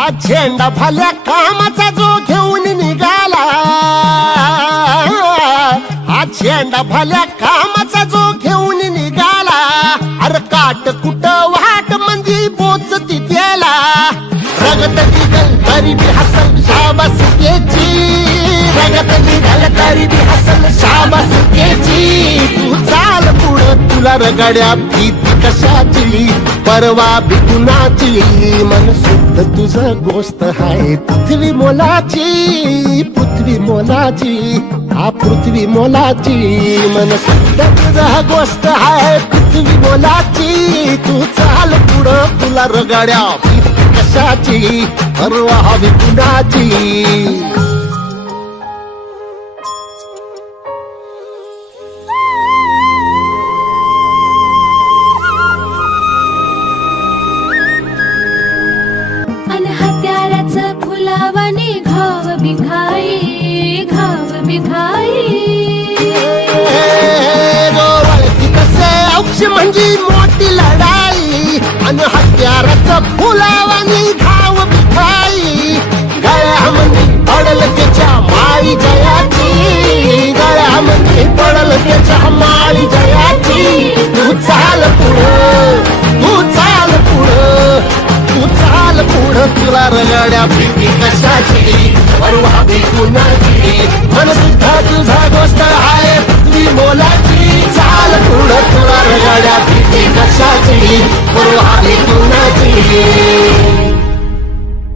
हा झेंडा भल्या कामाचा जो घेऊन निघाला, हा झेंडा भल्या कामाचा जो घेऊन निघाला, अरे काट कुट वाट म्हणजे पोचती त्याला, रगत निघल तरी बी हसल शाबास त्याची, रगत निघल तरी बी हसल शाबास त्याची, तू चाल पुढं तुला रगड्या भीती कशाची, परवा भी कुणाची, मन शुद्ध तुझं गोष्ट हाय पृथ्वी मोलाची, पृथ्वी मोलाची, हा पृथ्वी मोलाची, मन शुद्ध तुझं गोष्ट हाय पृथ्वी मोलाची, तू चाल पुढं तुला रगड्या भीती कशाची, परवा भी कुणाची. फुलावानी घाव बिघाई, घाव बिघाई, औक्ष म्हणजे मोठी लढाई, आणि हत्याराचं फुलावानी घाव बिघाई, गळ्यामध्ये पडल त्याच्या माळी जयाची, गळ्यामध्ये पडल त्याच्या माळी जयाची, तू चाल पुढं, तू चाल पुढं, तू चाल पुढं तुला रगड्या भीती कशाची, परवा भी कुणाची, मन सुद्धा तुझा गोष्ट आहे पृथ्वी मोलाची, चाल पुढं तुला रगड्या भीती कशाची, परवा भी कुणाची.